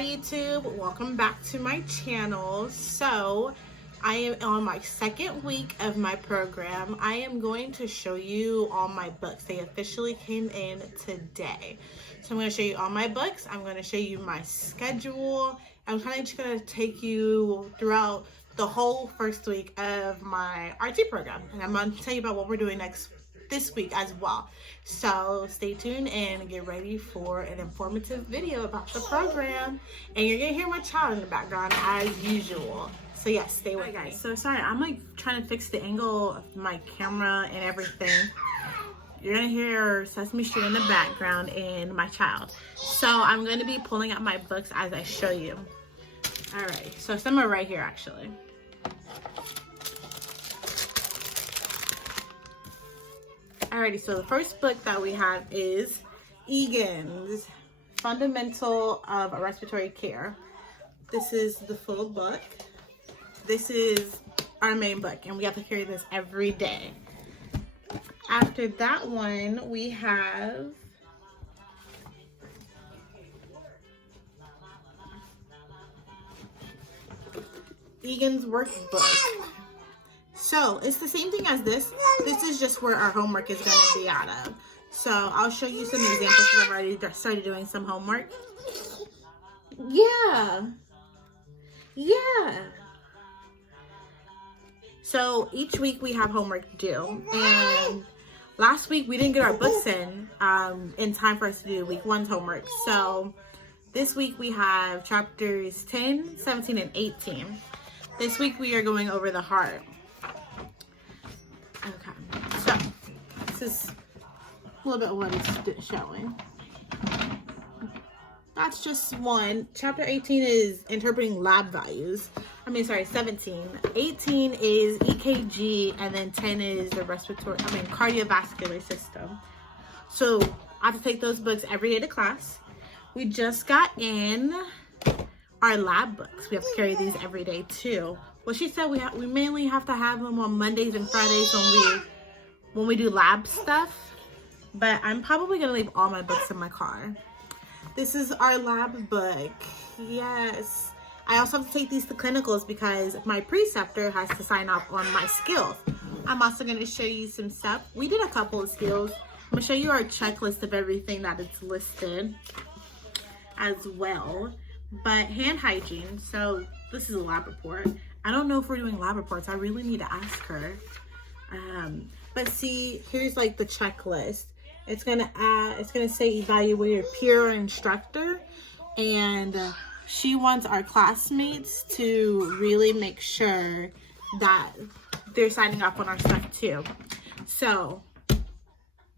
Hi YouTube, welcome back to my channel. So I am on my second week of my program. I am going to show you all my books. They officially came in today. So I'm going to show you all my books. I'm going to show you my schedule. I'm kind of just going to take you throughout the whole first week of my RT program. And I'm going to tell you about what we're doing this week as well. So stay tuned and get ready for an informative video about the program. And you're gonna hear my child in the background as usual. So yes, stay with me. Guys, so sorry, I'm like trying to fix the angle of my camera and everything. You're gonna hear Sesame Street in the background and my child. So I'm gonna be pulling out my books as I show you. All right, so some are right here actually. Alrighty, so the first book that we have is Egan's Fundamental of Respiratory Care. This is the full book. This is our main book, and we have to carry this every day. After that one, we have Egan's workbook. So it's the same thing as this. This is just where our homework is going to be out of. So I'll show you some examples because I've already started doing some homework. Yeah. So each week we have homework due. And last week we didn't get our books in time for us to do week 1's homework. So this week we have chapters 10, 17, and 18. This week we are going over the heart. Okay, so this is a little bit of what it's showing. That's just one. Chapter 18 is interpreting lab values. 17. 18 is EKG, and then 10 is the cardiovascular system. So I have to take those books every day to class. We just got in our lab books. We have to carry these every day too. Well, she said we mainly have to have them on Mondays and Fridays when we do lab stuff. But I'm probably gonna leave all my books in my car. This is our lab book. Yes. I also have to take these to clinicals because my preceptor has to sign off on my skills. I'm also gonna show you some stuff. We did a couple of skills. I'm gonna show you our checklist of everything that it's listed as well. But hand hygiene, so this is a lab report. I don't know if we're doing lab reports. I really need to ask her. But see, here's like the checklist. It's gonna say evaluate your peer instructor, and she wants our classmates to really make sure that they're signing off on our stuff too. So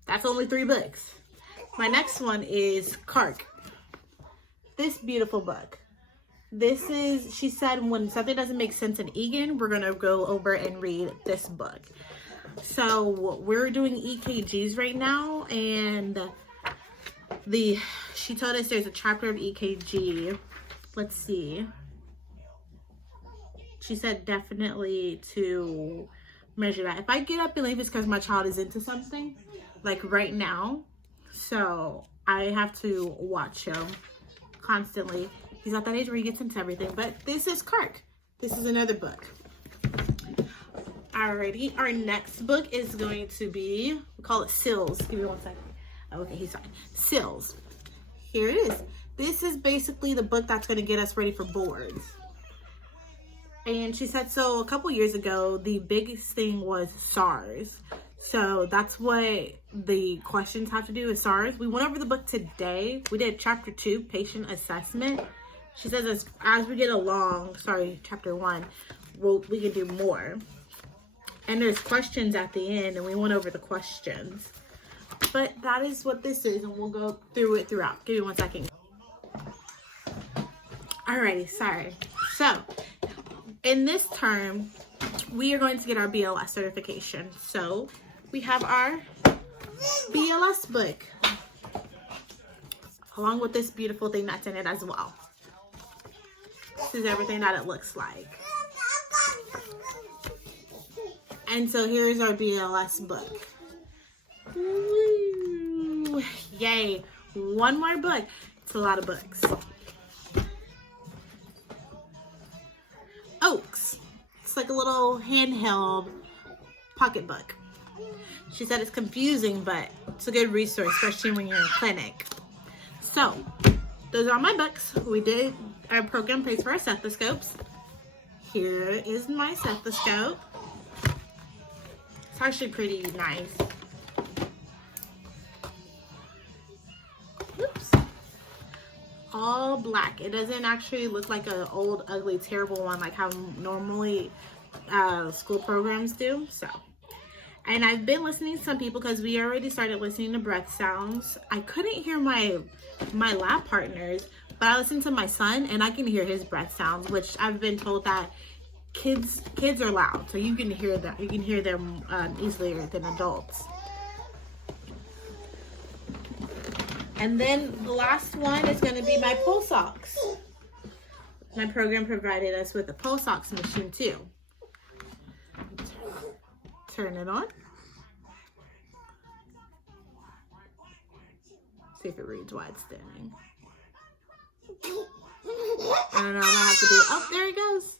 that's only 3 books. My next one is CARC. This beautiful book. This is, she said, when something doesn't make sense in Egan, we're going to go over and read this book. So we're doing EKGs right now, and she told us there's a chapter of EKG. Let's see. She said definitely to measure that. If I get up and leave, it's because my child is into something, like right now. So I have to watch him constantly. He's at that age where he gets into everything. But this is CARC. This is another book. Alrighty, our next book is going to be, we call it SILS. Give me 1 second. Okay, he's fine. SILS. Here it is. This is basically the book that's going to get us ready for boards. And she said, so a couple years ago, the biggest thing was SARS. So that's what the questions have to do with SARS. We went over the book today. We did chapter 2, patient assessment. She says as we get along, chapter 1, we can do more. And there's questions at the end, and we went over the questions. But that is what this is, and we'll go through it throughout. Give me 1 second. Alrighty, sorry. So, in this term, we are going to get our BLS certification. So, we have our BLS book, along with this beautiful thing that's in it as well. This is everything that it looks like. And so here's our BLS book. Woo! Yay! One more book. It's a lot of books. It's like a little handheld pocketbook. She said it's confusing, but it's a good resource, especially when you're in clinic. So, those are all my books. We did our program pays for our stethoscopes. Here is my stethoscope. It's actually pretty nice. Oops. All black. It doesn't actually look like an old, ugly, terrible one like how normally school programs do. So, and I've been listening to some people because we already started listening to breath sounds. I couldn't hear my lab partners, but I listened to my son and I can hear his breath sounds, which I've been told that kids are loud, so you can hear that. You can hear them easier than adults. And then the last one is going to be my pulse ox. My program provided us with a pulse ox machine too. Turn it on. See if it reads why it's standing. I don't know, I have to do it. Oh, there it goes.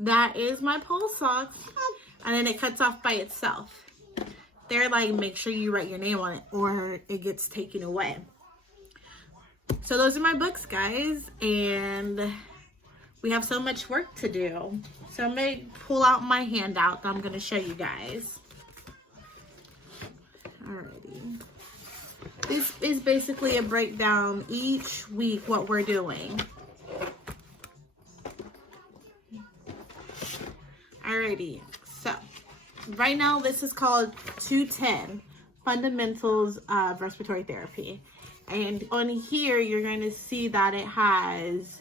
That is my pulse ox. And then it cuts off by itself. They're like, make sure you write your name on it or it gets taken away. So those are my books, guys. And we have so much work to do. So I'm going to pull out my handout that I'm going to show you guys. Alrighty. This is basically a breakdown each week what we're doing. Alrighty, so right now this is called 210 Fundamentals of Respiratory Therapy. And on here you're going to see that it has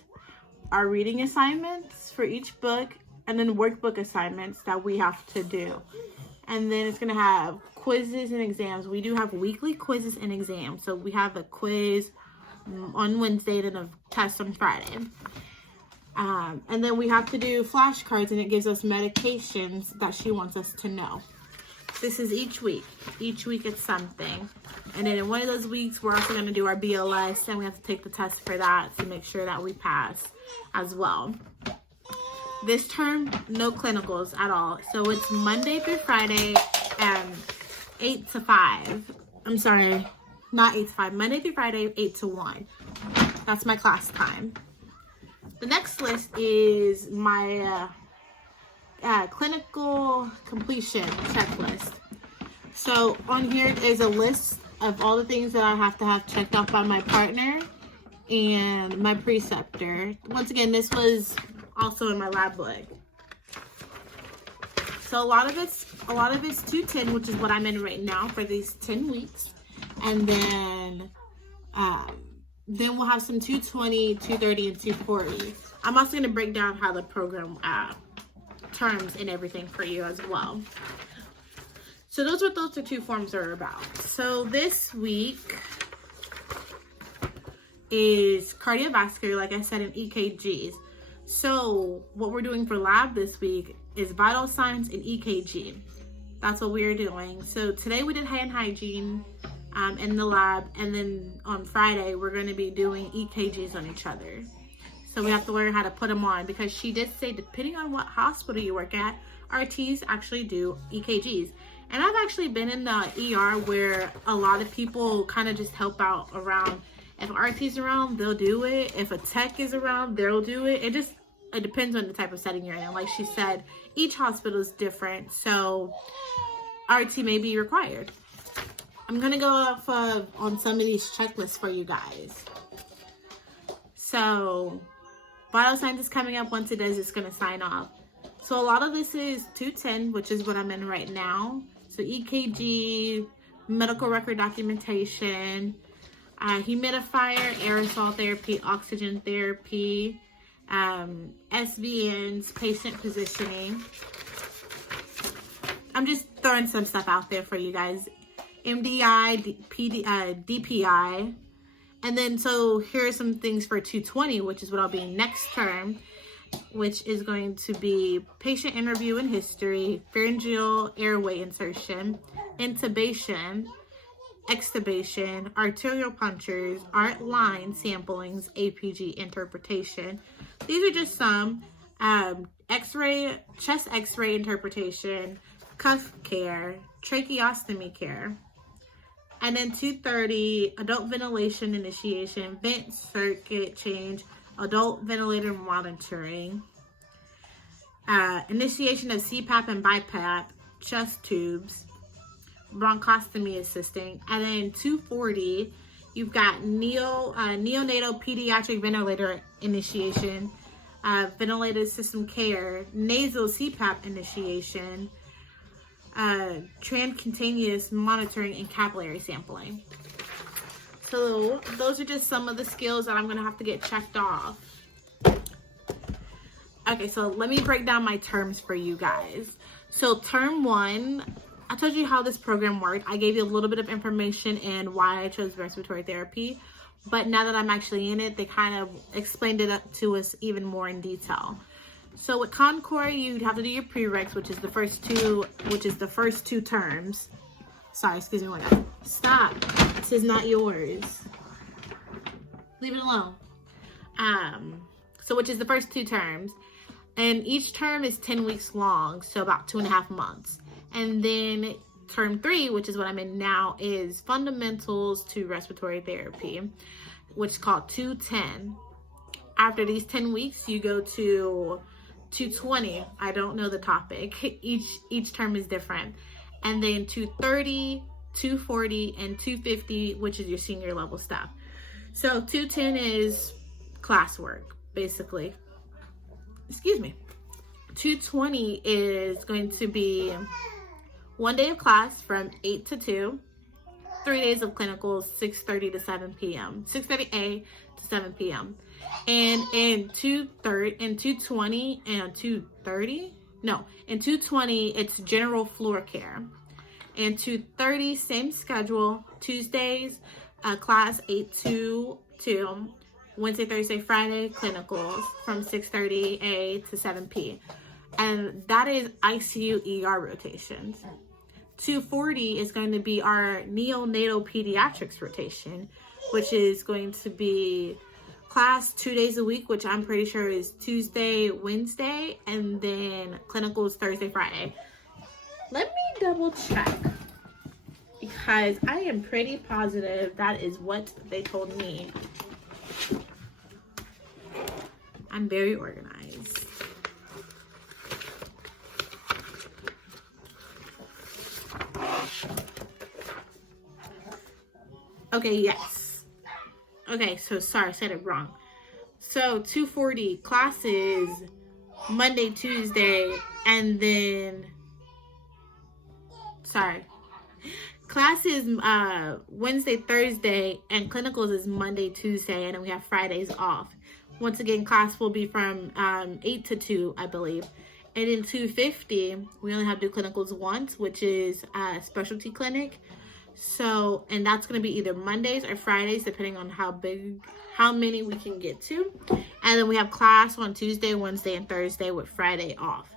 our reading assignments for each book and then workbook assignments that we have to do. And then it's going to have quizzes and exams. We do have weekly quizzes and exams. So we have a quiz on Wednesday and a test on Friday. And then we have to do flashcards, and it gives us medications that she wants us to know. This is each week. Each week it's something. And then in one of those weeks, we're also going to do our BLS, and we have to take the test for that to make sure that we pass as well. This term, no clinicals at all. So it's Monday through Friday, 8 to 5. I'm sorry, not 8 to 5. Monday through Friday, 8 to 1. That's my class time. The next list is my clinical completion checklist. So on here is a list of all the things that I have to have checked off by my partner and my preceptor. Once again, this was also in my lab book. So a lot of it's 210, which is what I'm in right now for these 10 weeks. And then we'll have some 220, 230, and 240. I'm also going to break down how the program terms and everything for you as well. So those are what those two forms are about. So this week is cardiovascular, like I said, and EKGs. So what we're doing for lab this week is vital signs and EKG. That's what we're doing. So today we did hand hygiene in the lab, and then on Friday we're going to be doing EKGs on each other. So we have to learn how to put them on, because she did say depending on what hospital you work at, RTs actually do EKGs. And I've actually been in the ER where a lot of people kind of just help out around. If RT's around, they'll do it. If a tech is around, they'll do it. It depends on the type of setting you're in. Like she said, each hospital is different, so RT may be required. I'm gonna go off on some of these checklists for you guys. So vital signs is coming up. Once it does, it's gonna sign off. So a lot of this is 210, which is what I'm in right now. So EKG, medical record documentation, humidifier, aerosol therapy, oxygen therapy, SVNs, patient positioning. I'm just throwing some stuff out there for you guys. MDI, DPI. And then, so here are some things for 220, which is what I'll be next term, which is going to be patient interview and history, pharyngeal airway insertion, intubation, extubation, arterial punctures, art line samplings, APG interpretation. These are just some. chest x-ray interpretation, cuff care, tracheostomy care. And then 2:30, adult ventilation initiation, vent circuit change, adult ventilator monitoring, initiation of CPAP and BiPAP, chest tubes, bronchostomy assisting. And then 2:40, you've got neonatal pediatric ventilator initiation, ventilator system care, nasal CPAP initiation, transcutaneous monitoring, and capillary sampling. So those are just some of the skills that I'm going to have to get checked off. Okay, so let me break down my terms for you guys. So term 1, I told you how this program worked. I gave you a little bit of information and why I chose respiratory therapy. But now that I'm actually in it, they kind of explained it up to us even more in detail. So with Concord, you'd have to do your prereqs, which is the first two terms. Sorry, excuse me one minute. Stop. This is not yours. Leave it alone. So which is the first 2 terms. And each term is 10 weeks long, so about 2.5 months. And then term 3, which is what I'm in now, is fundamentals to respiratory therapy, which is called 210. After these 10 weeks, you go to 220. I don't know the topic. Each term is different. And then 230, 240, and 250, which is your senior level stuff. So 210 is classwork, basically. Excuse me. 220 is going to be 1 day of class from 8 to 2, 3 days of clinicals, 6:30 to 7 p.m., 6:30 a to 7 p.m. And in 220 and 230, no, in 220, it's general floor care. In 230, same schedule, Tuesdays, class 8 to 2, Wednesday, Thursday, Friday, clinicals from 6:30 a to 7 p. And that is ICU ER rotations. 240 is going to be our neonatal pediatrics rotation, which is going to be class 2 days a week, which I'm pretty sure is Tuesday, Wednesday, and then clinicals Thursday, Friday. Let me double check, because I am pretty positive that is what they told me. I'm very organized. Okay, yes. Okay, so sorry, I said it wrong. So 240 classes Monday, Tuesday, and then classes Wednesday, Thursday, and clinicals is Monday, Tuesday, and then we have Fridays off. Once again, class will be from 8 to 2, I believe. And in 250, we only have to do clinicals once, which is a specialty clinic. So, and that's going to be either Mondays or Fridays, depending on how many we can get to. And then we have class on Tuesday, Wednesday, and Thursday with Friday off.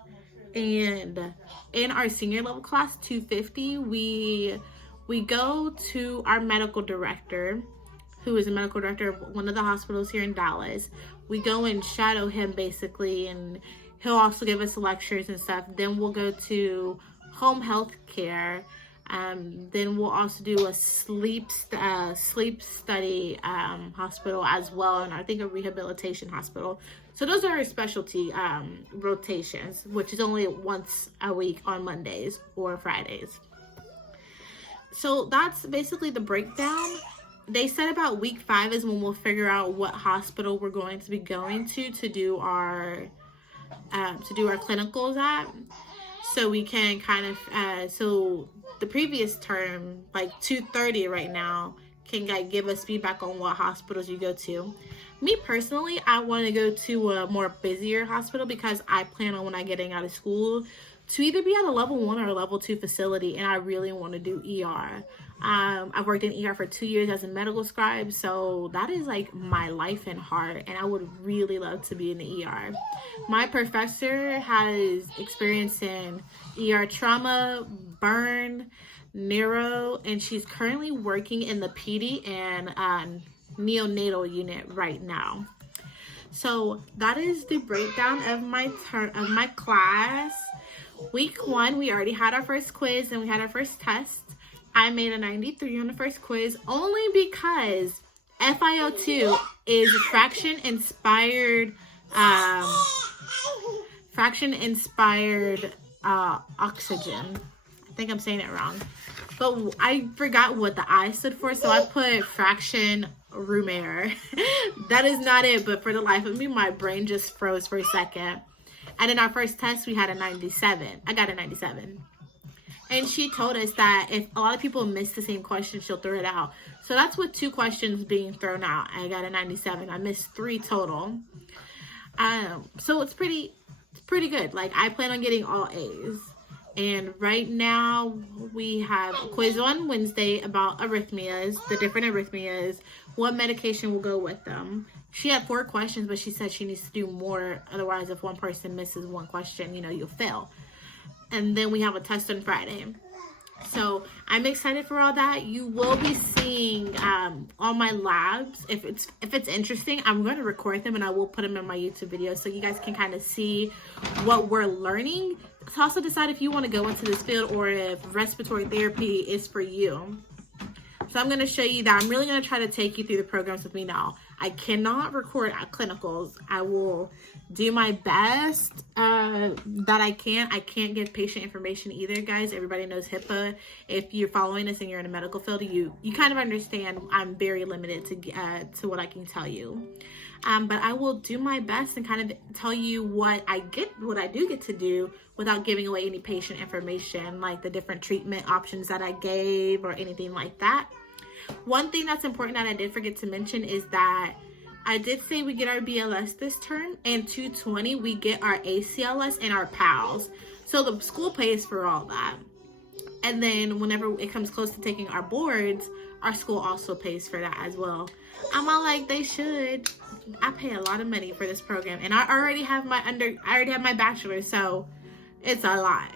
And in our senior level class, 250, we go to our medical director, who is a medical director of one of the hospitals here in Dallas. We go and shadow him, basically, and he'll also give us lectures and stuff. Then we'll go to home health care. Then we'll also do a sleep study hospital as well, and I think a rehabilitation hospital. So those are our specialty rotations, which is only once a week on Mondays or Fridays. So that's basically the breakdown. They said about week 5 is when we'll figure out what hospital we're going to be going to do our clinicals at. So we can kind of, so the previous term, like 230 right now, can like give us feedback on what hospitals you go to. Me personally, I want to go to a more busier hospital because I plan on, when I'm getting out of school, to either be at a level 1 or a level 2 facility, and I really want to do ER. I've worked in ER for 2 years as a medical scribe, so that is like my life and heart, and I would really love to be in the ER. My professor has experience in ER trauma, burn, neuro, and she's currently working in the PD and neonatal unit right now. So that is the breakdown of my class. Week 1, we already had our first quiz and we had our first test. I made a 93 on the first quiz only because FiO2 is fraction inspired oxygen. I think I'm saying it wrong, but I forgot what the I stood for, so I put fraction room air. That is not it, but for the life of me, my brain just froze for a second. And in our first test, we had a 97. I got a 97. And she told us that if a lot of people miss the same question, she'll throw it out. So that's with 2 questions being thrown out. I got a 97. I missed 3 total. So it's pretty good. Like, I plan on getting all A's. And right now we have a quiz on Wednesday about arrhythmias, the different arrhythmias, what medication will go with them. She had 4 questions, but she said she needs to do more. Otherwise, if one person misses 1 question, you know, you'll fail. And then we have a test on Friday. So I'm excited for all that. You will be seeing all my labs. If it's interesting, I'm going to record them and I will put them in my YouTube video so you guys can kind of see what we're learning. To also decide if you want to go into this field or if respiratory therapy is for you. So I'm going to show you that. I'm really going to try to take you through the programs with me now. I cannot record at clinicals. I will do my best that I can. I can't give patient information either, guys. Everybody knows HIPAA. If you're following this and you're in a medical field, you kind of understand I'm very limited to what I can tell you. But I will do my best and kind of tell you what I do get to do without giving away any patient information, like the different treatment options that I gave or anything like that. One thing that's important that I did forget to mention is that I did say we get our BLS this term, and 220 we get our ACLS and our PALS. So the school pays for all that. And then whenever it comes close to taking our boards, our school also pays for that as well. I'm all like, they should. I pay a lot of money for this program, and I already have my bachelor's, so it's a lot.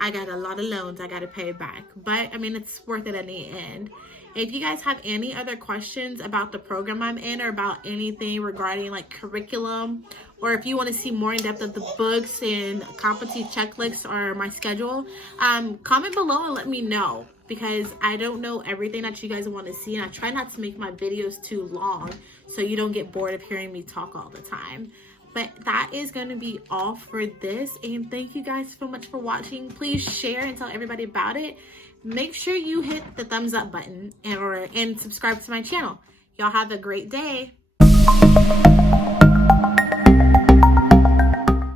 I got a lot of loans I got to pay back, but I mean, it's worth it in the end. If you guys have any other questions about the program I'm in or about anything regarding like curriculum, or if you want to see more in depth of the books and competency checklists or my schedule, comment below and let me know, because I don't know everything that you guys want to see, and I try not to make my videos too long so you don't get bored of hearing me talk all the time. But that is going to be all for this, and thank you guys so much for watching. Please share and tell everybody about it. Make sure you hit the thumbs up button and subscribe to my channel. Y'all have a great day.